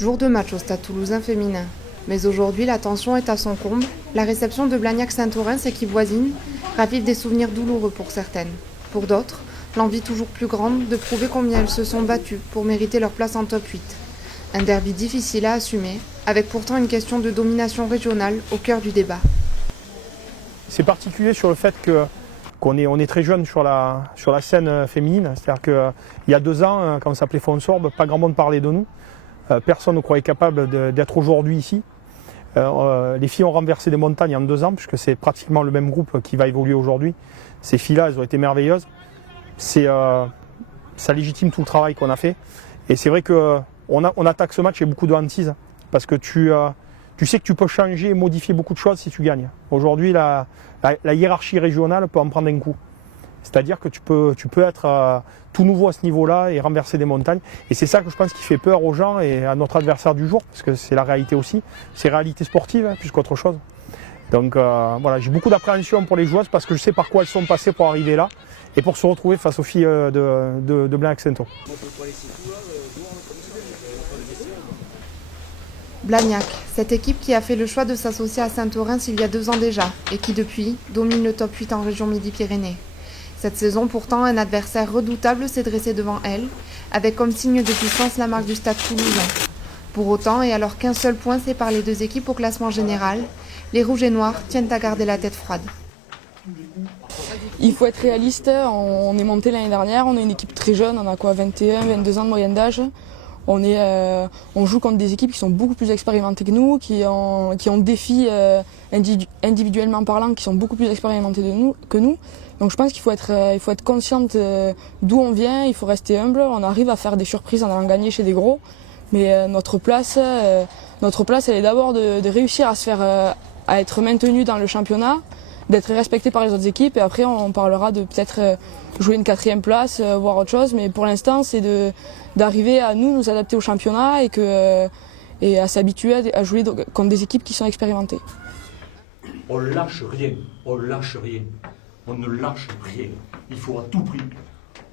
Jour de match au Stade Toulousain féminin. Mais aujourd'hui, la tension est à son comble. La réception de Blagnac-Saint-Aurin, équipe voisine, ravive des souvenirs douloureux pour certaines. Pour d'autres, l'envie toujours plus grande de prouver combien elles se sont battues pour mériter leur place en top 8. Un derby difficile à assumer, avec pourtant une question de domination régionale au cœur du débat. C'est particulier sur le fait qu'on est très jeune sur la scène féminine. C'est-à-dire qu'il y a 2 ans, quand on s'appelait Fonsorbe, pas grand monde parlait de nous. Personne ne croyait capable d'être aujourd'hui ici. Les filles ont renversé des montagnes en 2 ans, puisque c'est pratiquement le même groupe qui va évoluer aujourd'hui. Ces filles-là, elles ont été merveilleuses. Ça légitime tout le travail qu'on a fait. Et c'est vrai qu'on attaque ce match avec beaucoup de hantise, parce que tu sais que tu peux changer et modifier beaucoup de choses si tu gagnes. Aujourd'hui, la hiérarchie régionale peut en prendre un coup. C'est-à-dire que tu peux être tout nouveau à ce niveau-là et renverser des montagnes. Et c'est ça que je pense qui fait peur aux gens et à notre adversaire du jour, parce que c'est la réalité aussi. C'est réalité sportive, plus qu'autre chose. Donc voilà, j'ai beaucoup d'appréhension pour les joueuses parce que je sais par quoi elles sont passées pour arriver là et pour se retrouver face aux filles de Blagnac-Saint-Aurin. Blagnac, cette équipe qui a fait le choix de s'associer à Saint-Aurin il y a 2 ans déjà et qui depuis domine le top 8 en région Midi-Pyrénées. Cette saison pourtant, un adversaire redoutable s'est dressé devant elle, avec comme signe de puissance la marque du Stade Toulousain. Pour autant, et alors qu'un seul point sépare les 2 équipes au classement général, les Rouges et Noirs tiennent à garder la tête froide. Il faut être réaliste, on est monté l'année dernière, on est une équipe très jeune, on a 21, 22 ans de moyenne d'âge. On joue contre des équipes qui sont beaucoup plus expérimentées que nous, qui ont des défis individuellement parlant, qui sont beaucoup plus expérimentés que nous. Donc je pense qu'il faut être consciente d'où on vient, il faut rester humble. On arrive à faire des surprises en allant gagner chez des gros, mais notre place elle est d'abord de réussir à être maintenu dans le championnat, d'être respecté par les autres équipes, et après on parlera de peut-être jouer une 4e place, voire autre chose. Mais pour l'instant, c'est d'arriver à nous adapter au championnat et à s'habituer à jouer contre des équipes qui sont expérimentées. On lâche rien, on lâche rien. On ne lâche rien. Il faut à tout prix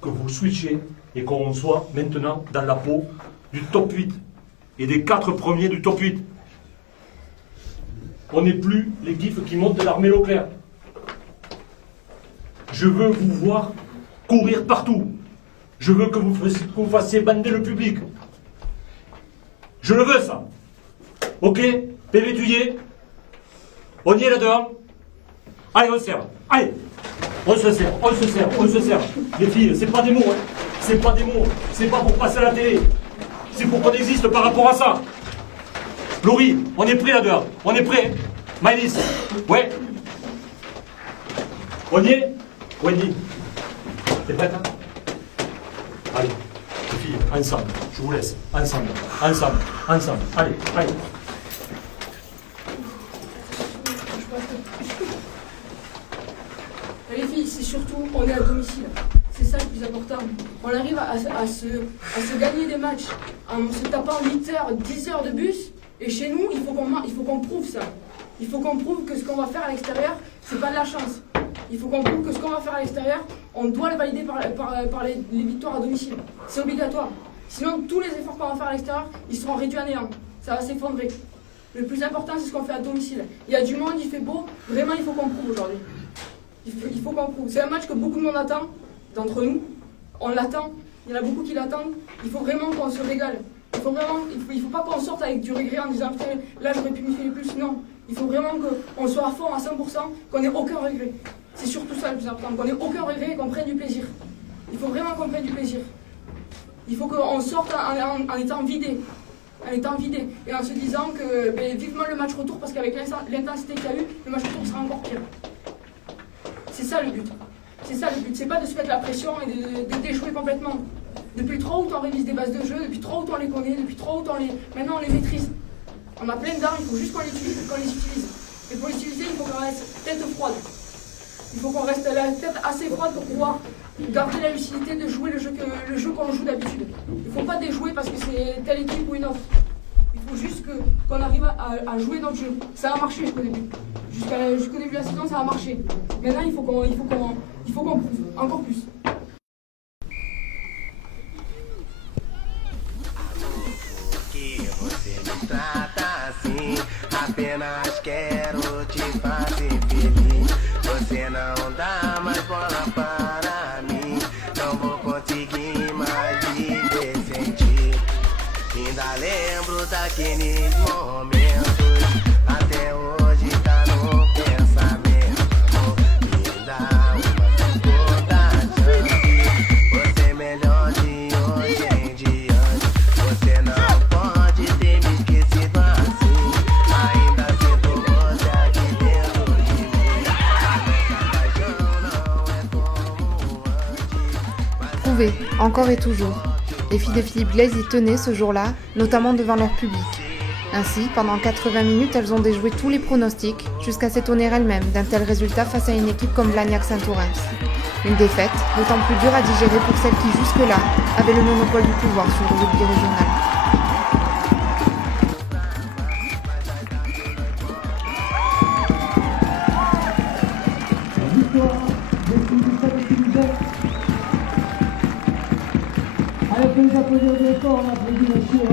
que vous switchiez et qu'on soit maintenant dans la peau du top 8 et des 4 premiers du top 8. On n'est plus l'équipe qui monte de l'armée Leclerc. Je veux vous voir courir partout. Je veux que vous fassiez bander le public. Je le veux, ça. Ok, PV Tuyé. On y est là-dedans. Allez, on se serve. Allez. On se sert. Les filles, c'est pas des mots, hein. C'est pas des mots. C'est pas pour passer à la télé. C'est pour qu'on existe par rapport à ça. Laurie, on est prêt là-dedans. On est prêt. Maëlys, ouais. On y est. Wendy, t'es prête, hein? Allez, les filles, ensemble. Je vous laisse. Ensemble. Allez. Les filles, c'est surtout, on est à domicile. C'est ça le plus important. On arrive à se gagner des matchs en se tapant 8 heures, 10 heures de bus. Et chez nous, il faut qu'on prouve ça. Il faut qu'on prouve que ce qu'on va faire à l'extérieur, c'est pas de la chance. Il faut qu'on prouve que ce qu'on va faire à l'extérieur, on doit le valider par les victoires à domicile. C'est obligatoire. Sinon, tous les efforts qu'on va faire à l'extérieur, ils seront réduits à néant. Ça va s'effondrer. Le plus important, c'est ce qu'on fait à domicile. Il y a du monde, il fait beau. Vraiment, il faut qu'on prouve aujourd'hui. Il faut qu'on prouve. C'est un match que beaucoup de monde attend, d'entre nous. On l'attend. Il y en a beaucoup qui l'attendent. Il faut vraiment qu'on se régale. Il faut pas qu'on sorte avec du regret en disant putain, là j'aurais pu m'y faire plus. Non. Il faut vraiment qu'on soit à fond à 100%, qu'on n'ait aucun regret. C'est surtout ça le plus important, qu'on n'ait aucun regret et qu'on prenne du plaisir. Il faut vraiment qu'on prenne du plaisir. Il faut qu'on sorte en étant vidé. Et en se disant que vivement le match retour, parce qu'avec l'intensité qu'il y a eu, le match retour sera encore pire. C'est ça le but. C'est pas de se mettre la pression et de déjouer complètement. Depuis 3 août on révise des bases de jeu, depuis 3 août on les connaît, depuis 3 août maintenant on les maîtrise. On a plein d'armes, il faut juste qu'on les utilise. Et pour les utiliser, il faut qu'on reste tête froide. Il faut qu'on reste la tête assez froide pour pouvoir garder la lucidité de jouer le jeu qu'on joue d'habitude. Il ne faut pas déjouer parce que c'est telle équipe ou une autre. Il faut juste qu'on arrive à jouer notre jeu. Ça a marché jusqu'au début. Jusqu'au début de la saison, ça a marché. Maintenant, il faut qu'on prouve encore plus. apenas quero te fazer feliz. Você não dá mais bola para mim. Não vou conseguir mais viver sem ti. Ainda lembro daqueles momentos. Até hoje tá no pensamento. Me dá uma segunda chance. Você é melhor de hoje em diante. Você não pode ter me esquecido assim. Ainda sinto você aqui dentro de mim. A nossa paixão não é como antes. Prouvé, encore et toujours. Les filles de Philippe Glaise y tenaient ce jour-là, notamment devant leur public. Ainsi, pendant 80 minutes, elles ont déjoué tous les pronostics, jusqu'à s'étonner elles-mêmes d'un tel résultat face à une équipe comme Blagnac-Saint-Orens. Une défaite, d'autant plus dure à digérer pour celles qui, jusque-là, avaient le monopole du pouvoir sur le rugby régional. Allez, on peut les applaudir au directeur, on applaudit bien sûr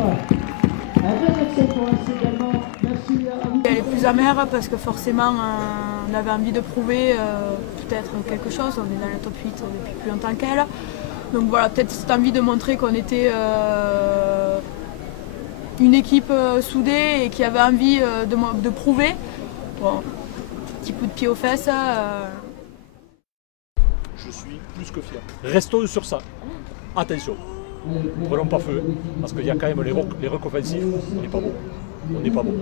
également. Merci à vous. Elle est plus amère parce que forcément on avait envie de prouver peut-être quelque chose. On est dans le top 8 depuis plus longtemps qu'elle. Donc voilà, peut-être cette envie de montrer qu'on était une équipe soudée et qui avait envie de prouver. Bon, petit coup de pied aux fesses. Je suis plus que fier. Restons sur ça. Attention, prenons pas feu, parce qu'il y a quand même les rocs offensifs. On n'est pas bon. On n'est pas bon.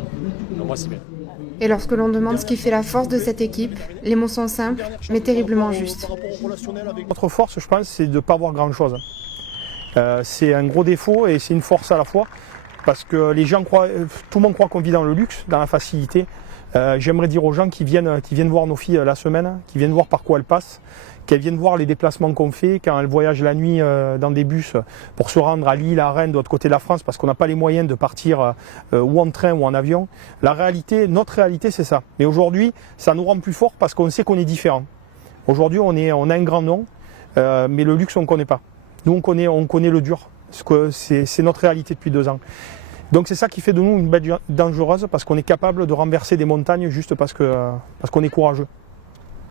Non, moi, c'est bien. Et lorsque l'on demande ce qui fait la force de cette équipe, les mots sont simples, mais terriblement justes. Notre force, je pense, c'est de ne pas avoir grand-chose. C'est un gros défaut et c'est une force à la fois, parce que les gens croient, tout le monde croit qu'on vit dans le luxe, dans la facilité. J'aimerais dire aux gens qui viennent voir nos filles la semaine, qui viennent voir par quoi elles passent, qu'elles viennent voir les déplacements qu'on fait, quand elles voyagent la nuit dans des bus pour se rendre à Lille, à Rennes, de l'autre côté de la France, parce qu'on n'a pas les moyens de partir ou en train ou en avion. Notre réalité, c'est ça. Mais aujourd'hui, ça nous rend plus forts parce qu'on sait qu'on est différent. Aujourd'hui, on a un grand nom, mais le luxe, on ne connaît pas. Nous, on connaît le dur. C'est notre réalité depuis 2 ans. Donc c'est ça qui fait de nous une bête dangereuse, parce qu'on est capable de renverser des montagnes juste parce qu'on est courageux.